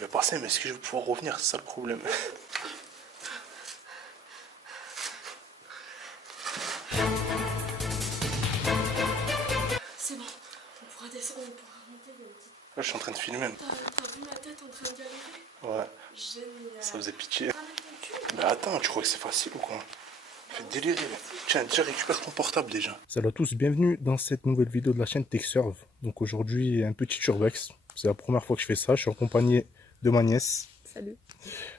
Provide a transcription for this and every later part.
vais passer, mais est-ce que je vais pouvoir revenir? C'est ça le problème. C'est bon, on pourra descendre, on pourra remonter. Là, je suis en train de filmer. T'as vu ma tête en train de galérer? Ouais. Génial. Ça faisait pitié. Mais attends, tu crois que c'est facile ou quoi? Fais délirer. Tiens, déjà récupère ton portable déjà. Salut à tous, bienvenue dans cette nouvelle vidéo de la chaîne TechServe. Donc aujourd'hui, un petit urbex. C'est la première fois que je fais ça. Je suis accompagné de ma nièce. Salut.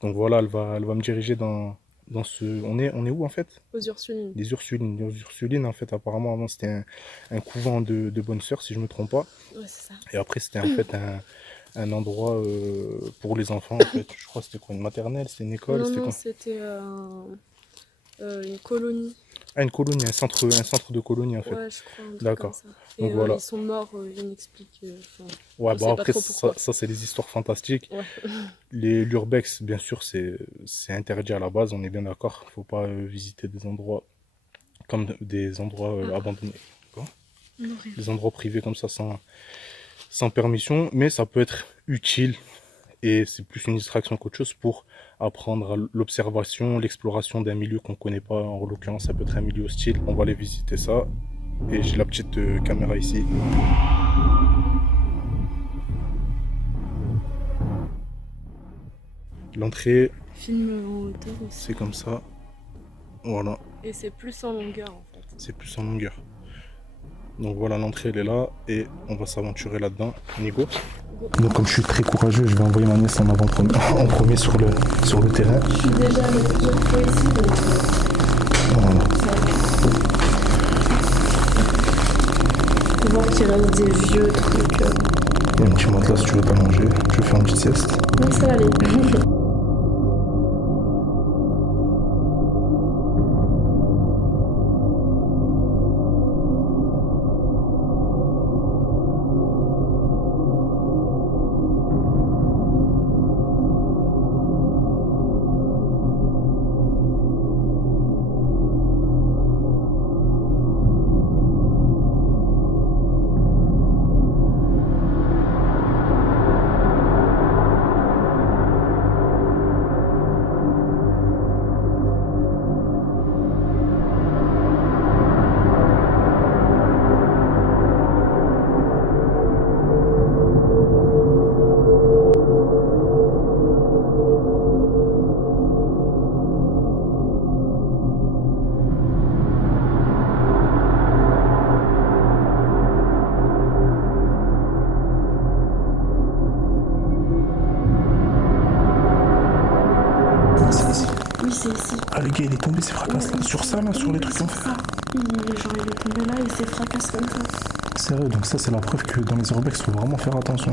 Donc voilà, elle va me diriger dans ce... On est où en fait? Aux Ursulines. Les Ursulines. Les Ursulines, en fait, apparemment, avant, c'était un couvent de bonnes sœurs, si je me trompe pas. Ouais, c'est ça. Et après, c'était en fait un endroit pour les enfants, en fait. Je crois que c'était quoi, une maternelle? C'était une école? Non, c'était une colonie. Ah, une colonie, un centre de colonie, en fait. Ouais, je crois. D'accord. Et Donc voilà. ils sont morts, inexpliqués. Ouais, je bah sais après, pas trop ça c'est des histoires fantastiques. Ouais. L'urbex, bien sûr, c'est interdit à la base, on est bien d'accord. Il ne faut pas visiter des endroits comme des endroits abandonnés. Des endroits privés comme ça sans permission. Mais ça peut être utile et c'est plus une distraction qu'autre chose pour apprendre l'observation, l'exploration d'un milieu qu'on ne connaît pas. En l'occurrence, ça peut être un milieu hostile. On va aller visiter ça. Et j'ai la petite caméra ici. L'entrée, Film en hauteur aussi. c'est comme ça. Voilà, Et c'est plus en longueur en fait. c'est plus en longueur. Donc voilà, l'entrée elle est là et on va s'aventurer là-dedans. Nigo. Donc comme je suis très courageux, je vais envoyer ma nièce en premier sur le terrain. Je suis déjà allée plusieurs fois ici donc Voilà. on peut voir qu'il reste des vieux trucs. Il y a un petit matelas si tu veux t'allonger. Je vais faire une petite sieste. Non, ça va aller. Oui, c'est ici. Ah le gars il est tombé, c'est fracasse là. Sur ça là, sur les trucs qu'on fait. Genre il est tombé là et c'est fracasse comme ça. Sérieux, donc ça c'est la preuve que dans les urbex, il faut vraiment faire attention.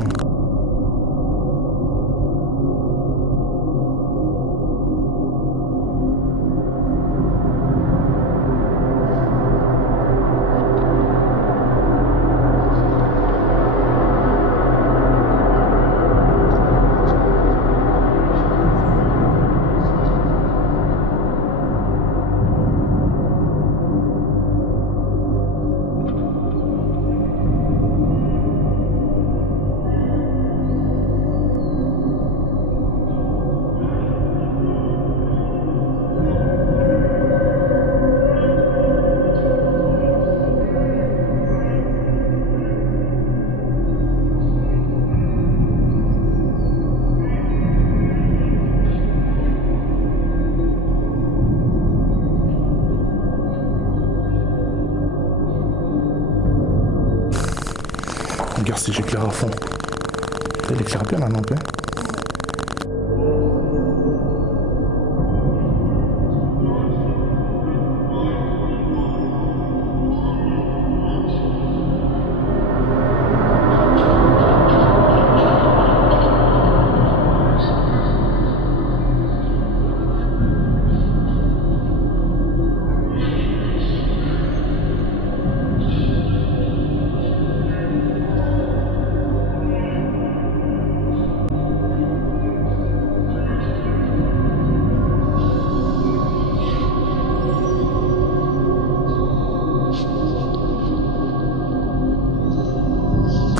Regarde si j'éclaire à fond. Elle éclaire bien la lampe, hein.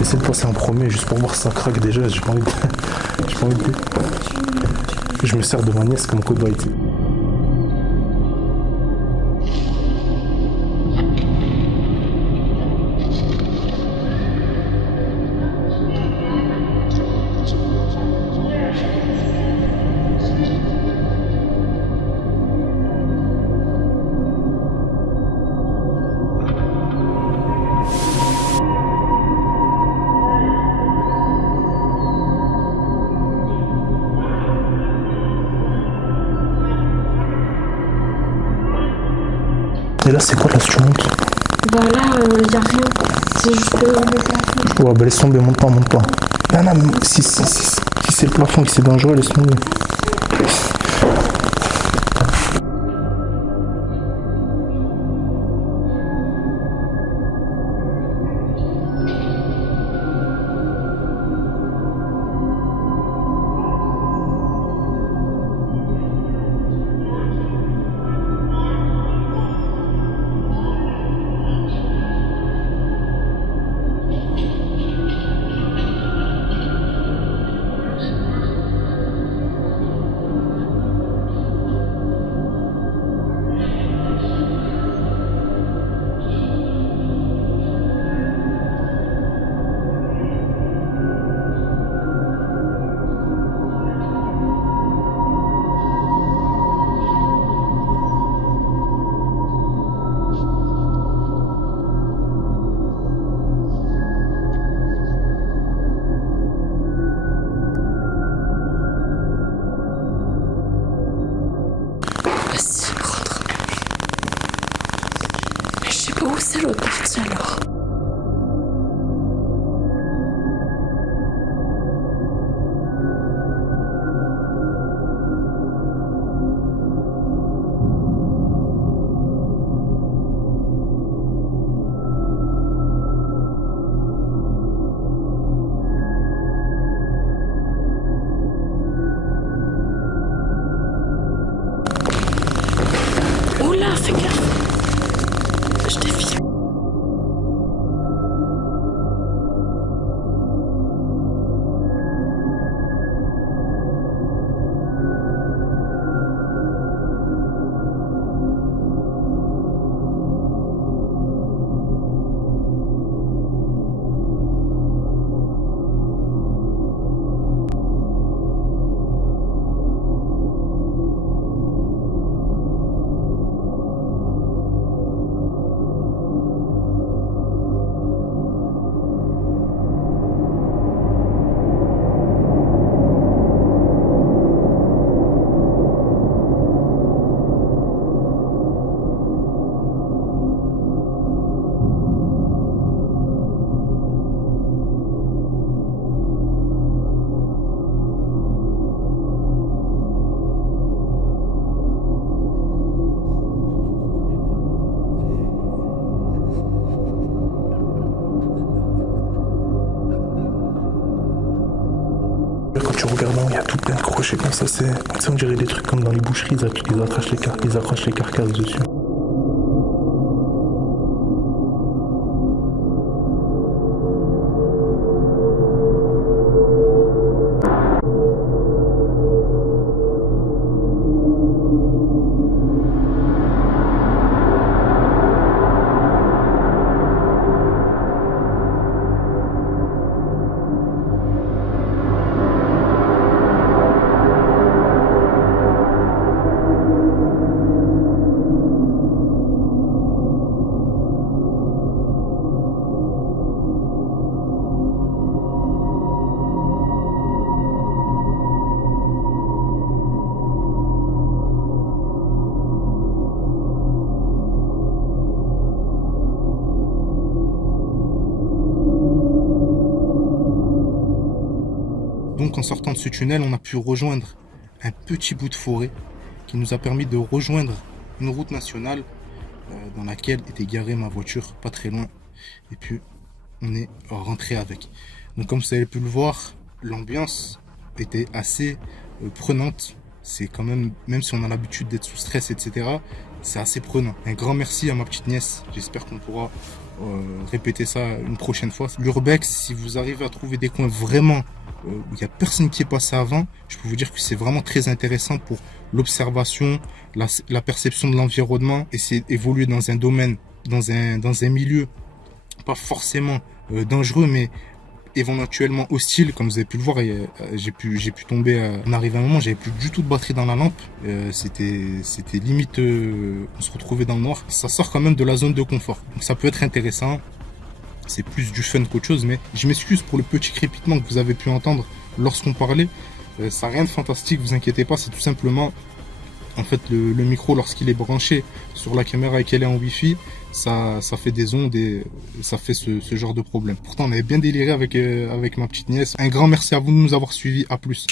essayer de passer en premier juste pour voir si ça craque déjà. J'ai pas envie de... J'ai pas envie de... Je me sers de ma nièce comme code white. Et là, c'est quoi là, si tu montes? Bah là, y a rien. C'est juste le... Ouais, bah laisse tomber, monte pas, monte pas. Non, non, si c'est le plafond et que c'est dangereux, laisse tomber. Où c'est l'autre partie alors? Oula, fais gaffe! Je défie. Quand tu regardes, il y a tout plein de crochets comme ça. On dirait des trucs comme dans les boucheries, ils accrochent les carcasses dessus. Donc en sortant de ce tunnel, on a pu rejoindre un petit bout de forêt qui nous a permis de rejoindre une route nationale dans laquelle était garée ma voiture, pas très loin. Et puis on est rentré avec. Donc comme vous avez pu le voir, l'ambiance était assez prenante. C'est quand même si on a l'habitude d'être sous stress, etc., c'est assez prenant. Un grand merci à ma petite nièce. J'espère qu'on pourra répéter ça une prochaine fois. L'urbex, si vous arrivez à trouver des coins vraiment où il n'y a personne qui est passé avant, je peux vous dire que c'est vraiment très intéressant pour l'observation, la perception de l'environnement, essayer d'évoluer dans un domaine, dans un milieu pas forcément dangereux, mais éventuellement hostile. Comme vous avez pu le voir, j'ai pu tomber, on arrive à un moment, j'avais plus du tout de batterie dans la lampe, c'était limite, on se retrouvait dans le noir. Ça sort quand même de la zone de confort, donc ça peut être intéressant. C'est plus du fun qu'autre chose, mais je m'excuse pour le petit crépitement que vous avez pu entendre lorsqu'on parlait. Ça n'a rien de fantastique, vous inquiétez pas, c'est tout simplement, en fait, le micro, lorsqu'il est branché sur la caméra et qu'elle est en Wi-Fi, ça fait des ondes et ça fait ce genre de problème. Pourtant, on avait bien déliré avec ma petite nièce. Un grand merci à vous de nous avoir suivis, à plus.